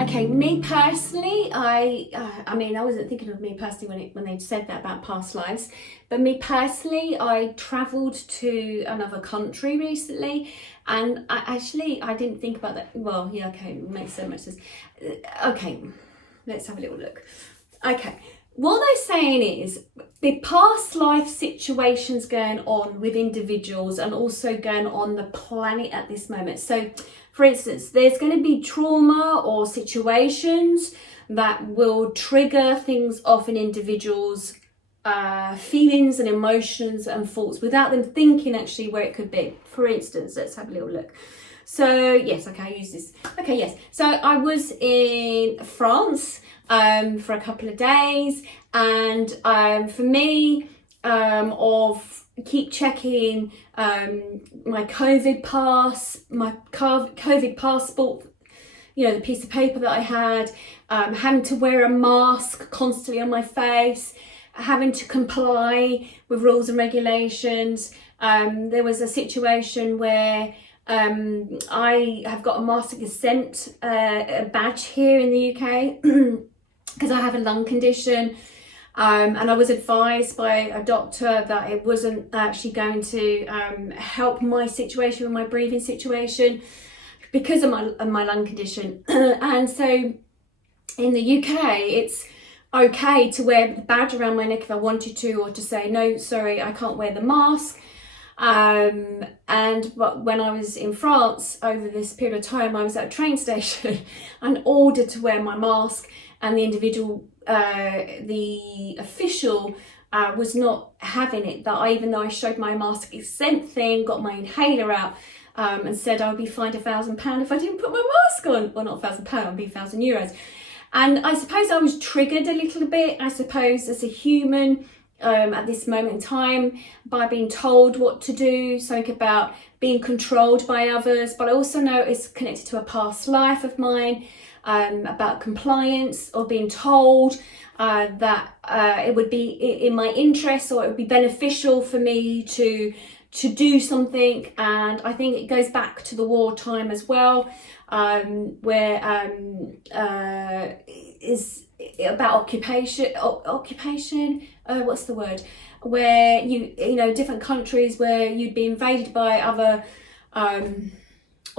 Okay, me personally, I mean, I wasn't thinking of me personally when they said that about past lives, but me personally, I travelled to another country recently, and I didn't think about that. Well, yeah, okay, it makes so much sense. Okay, let's have a little look. Okay, what they're saying is the past life situations going on with individuals and also going on the planet at this moment. So, for instance, there's going to be trauma or situations that will trigger things off in individuals' feelings and emotions and thoughts without them thinking actually where it could be. For instance, let's have a little look. So, yes, okay, I use this. Okay, yes. So I was in France for a couple of days, and for me, of keep checking my COVID passport, you know, the piece of paper that I had, having to wear a mask constantly on my face, having to comply with rules and regulations. There was a situation where I have got a master consent badge here in the UK because I have a lung condition. And I was advised by a doctor that it wasn't actually going to help my situation with my breathing situation because of my lung condition. And so in the UK, it's okay to wear the badge around my neck if I wanted to, or to say, no, sorry, I can't wear the mask. But when I was in France over this period of time, I was at a train station and ordered to wear my mask, and the official was not having it. That even though I showed my mask consent thing, got my inhaler out, and said I would be fined £1,000 if I didn't put my mask on. Well, not £1,000, it would be €1,000. And I suppose I was triggered a little bit, I suppose, as a human at this moment in time, by being told what to do, something about being controlled by others. But I also know it's connected to a past life of mine, about compliance, or being told that it would be in my interest, or it would be beneficial for me to do something. And I think it goes back to the wartime as well, where is about occupation, what's the word, where you know, different countries where you'd be invaded by other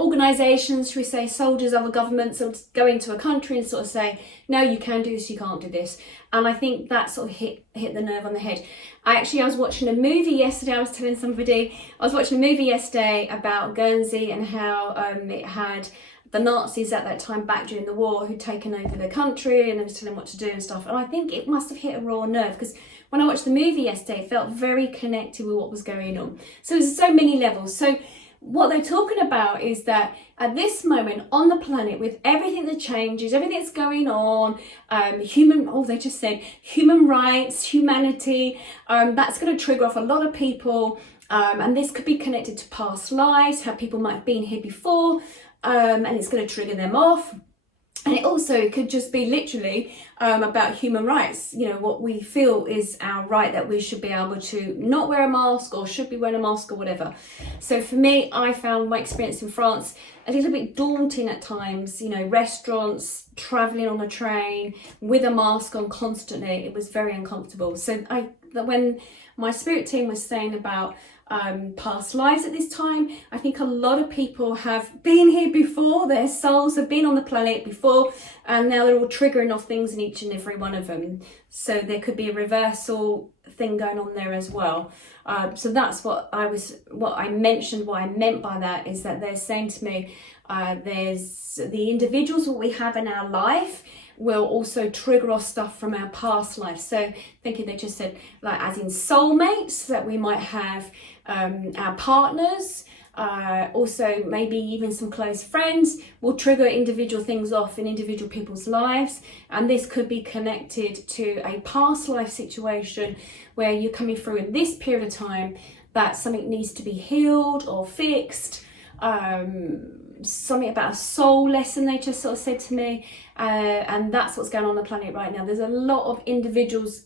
organisations, should we say, soldiers, other governments, and go into a country and sort of say, no, you can do this, you can't do this. And I think that sort of hit the nerve on the head. I was watching a movie yesterday. I was telling somebody, I was watching a movie yesterday about Guernsey and how it had the Nazis at that time, back during the war, who'd taken over the country, and they was telling them what to do and stuff. And I think it must have hit a raw nerve, because when I watched the movie yesterday, it felt very connected with what was going on. So there's so many levels. So what they're talking about is that at this moment on the planet, with everything that changes, everything that's going on, they just said human rights, humanity, that's going to trigger off a lot of people. And this could be connected to past lives, how people might have been here before, and it's going to trigger them off. And it also could just be literally about human rights, you know, what we feel is our right, that we should be able to not wear a mask, or should be wearing a mask, or whatever. So for me, I found my experience in France a little bit daunting at times, you know, restaurants, travelling on a train with a mask on constantly, it was very uncomfortable. So when my spirit team was saying about past lives at this time, I think a lot of people have been here before, their souls have been on the planet before, and now they're all triggering off things in each and every one of them. So there could be a reversal thing going on there as well. So that's what I meant by that, is that they're saying to me, there's the individuals that we have in our life will also trigger off stuff from our past life. So thinking, they just said, like, as in soulmates, that we might have our partners, also maybe even some close friends, will trigger individual things off in individual people's lives. And this could be connected to a past life situation where you're coming through in this period of time, that something needs to be healed or fixed. Something about a soul lesson, they just sort of said to me, and that's what's going on the planet right now. There's a lot of individuals,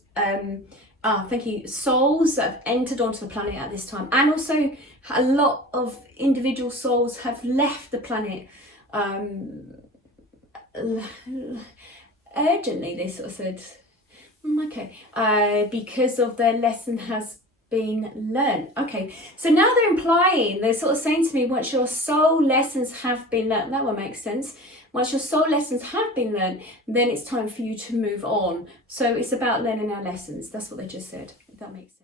souls that have entered onto the planet at this time, and also a lot of individual souls have left the planet urgently, they sort of said, okay, because of their lesson has been learned. Okay, so now they're sort of saying to me, once your soul lessons have been learned, that one makes sense. Once your soul lessons have been learned, then it's time for you to move on. So it's about learning our lessons. That's what they just said, if that makes sense.